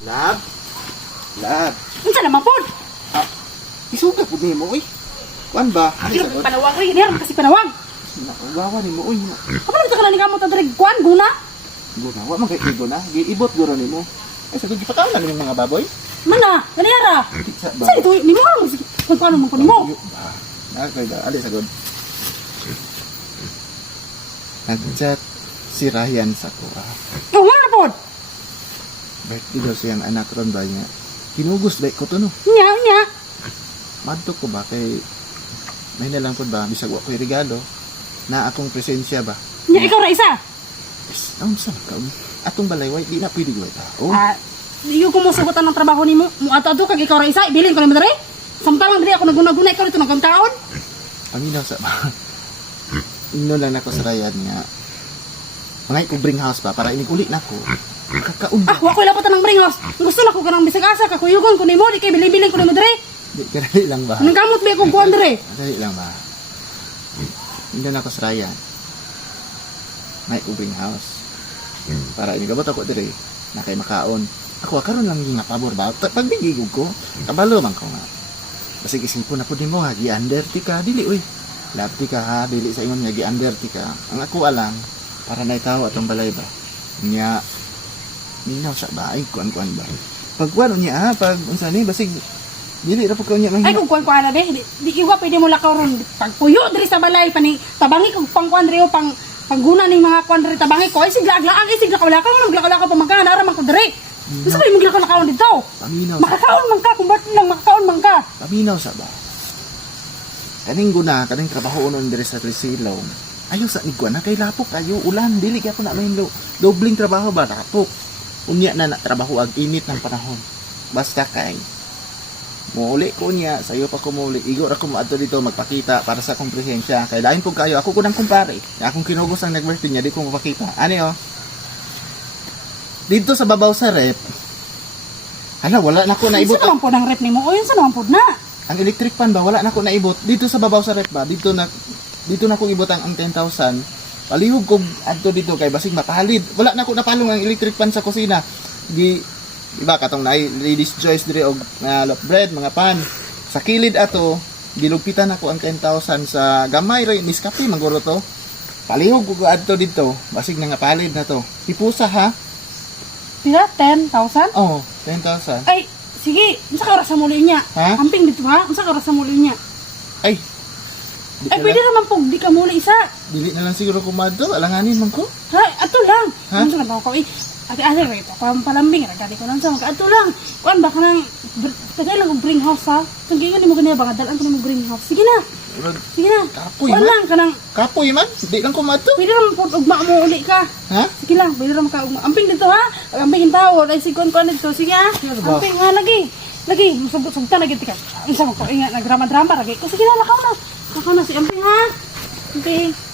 Lab? Lab? Unsa naman pod? Ah, isuga po ni mo, uy. Kuan ba? Pero panawag rin, hindi kasi panawag. Gawa ni mo, uy. Kapag nagtaka na ni kamot ang kuan, guna. Guna, wa man kay guna. Giibot guro ni mo. Ay, sa gipakaon na ni mga baboy. Mana, ganiyara. Sa ba? Sa ito, ni mo ang kung paano man ko ni mo. Nakakay da, ali sagod. Nag-chat si Ryan sa kuha. Oh, wala na pod. Birthday daw siyang anak ron ba niya. Hinugos ba ko to no? Nya. Madto ko ba kay may nalang po ba bisag wa ko'y regalo na akong presensya ba? Nya, ikaw ra isa. Yes, ang sa ka. Atong balayway di na pwede gawin ta. Oh, Iyo ko mo sugutan ng trabaho ni mo. Ato kag ikaw ra isa, ibilin ko ni mo dere. Samtalang diri ako naguna-guna ikaw dito nagkantaon. paminaw sa ba. Ino lang ako sa Ryan nga. Mga ko bring house pa para inig uli na ko. Kakaon ba? Wa ko lapatan ng bring house. Gusto na ko kanang bisag asa ka kuyugon ko ni mo, di kay bilin ko ni mo dere. Di kadali lang ba? Nang kamot ba akong kuan dere? Dali lang ba? Ino lang ako sa Ryan. May ko bring house. Para inigabot ako dire na kay makaon. Ako karon lang yung pabor ba? Pagbigigog ko, kabalo man ko nga. Basig isipon na po din mo ha, gi-under ti ka, dili uy. Lapti ka ha, dili sa ingon nga gi-under ti ka. Ang ako alang, para naitaw atong balay ba? Nya, ninaw sa ba? Ay, kuan-kuan ba? Pagkuan niya ha, pag unsa ni, basig, dili ra po ko niya Ay mahina. kung kuan-kuan na be, di iwa pwede mo lakaw ron. Pagpuyo diri sa balay pani tabangi kog pangkuan diri o pangguna ning mga kuan diri tabangi ko. Ay sigla aglaan, ay sigla lakaw man lakaw pa magka nara man ko diri. Gusto ba yung lakaw dito? Paminaw sa, Makakaon man ka, kung ba't lang makakaon man ka. paminaw sa ba? Kaning guna, kaning trabaho unon diri sa Trisilong. Ayo sa nigwan na kay lapok kayo ulan dili kay ako na mahin dobling trabaho ba lapok. Unya na trabaho ag init ng panahon. Basta kay muuli ko niya, sayo pa ko muuli. Igo ra ko maadto dito magpakita para sa akong presensya. Kay lain po kayo, ako kunang kumpare. Kaya akong kinugos ang nag-birthday niya, di ko mapakita. Ano oh? Dito sa babaw sa rep. Hala, wala na ko naibot. Saan naman po ng rep ni mo? O yun, saan naman po na? Ang electric fan ba, wala na ko naibot. Dito sa babaw sa rep ba, dito na ko ibot ang 10,000. Palihog ko adto dito kay basig mapahalid. Wala na ko napalong ang electric fan sa kusina. Iba katong na ladies choice dire og loaf bread, mga pan. Sa kilid ato, gilugpitan ako ang 10,000 sa gamay ra Nescafe maguro to. Palihog ko adto dito, basig na nga palid na to. Ipusa ha. Pila? 10,000? Oh, 10,000. Ay, sige. Masa ka oras sa muli niya? Ha? Amping dito ha? Masa ka oras sa muli niya? Ay. Di Ay, ka pwede lang- naman po. Di ka muli isa. Dili na lang siguro kumadto, alanganin man ko. Ha? Ato lang. Ha? Ano na ko? Ate-ate, wait. Palambing. Ragadi ko lang sa mga. Ato lang. Kuan ba ka nang... Tagay lang kong bring house ha? Tunggingan ni mo ganyan ba? Dalaan ko na mo bring house. Sige na. Sige na. Kapoy Kuan man. lang ka nang... Kapoy man, di lang kumadto. Pwede naman po ugma mo uli ka. Ha? Sige lang. Pwede naman ka ugma. Amping dito ha? Amping yung tao. Ay, si kuan dito. Sige ha? ba? Amping ha? Lagi. Lagi. Sugta lagi. Tika. Isa mo ko. Ingat. Nagrama-drama. Lagi. Sige na. Lakaw na. Lakaw na si Amping ha? Amping.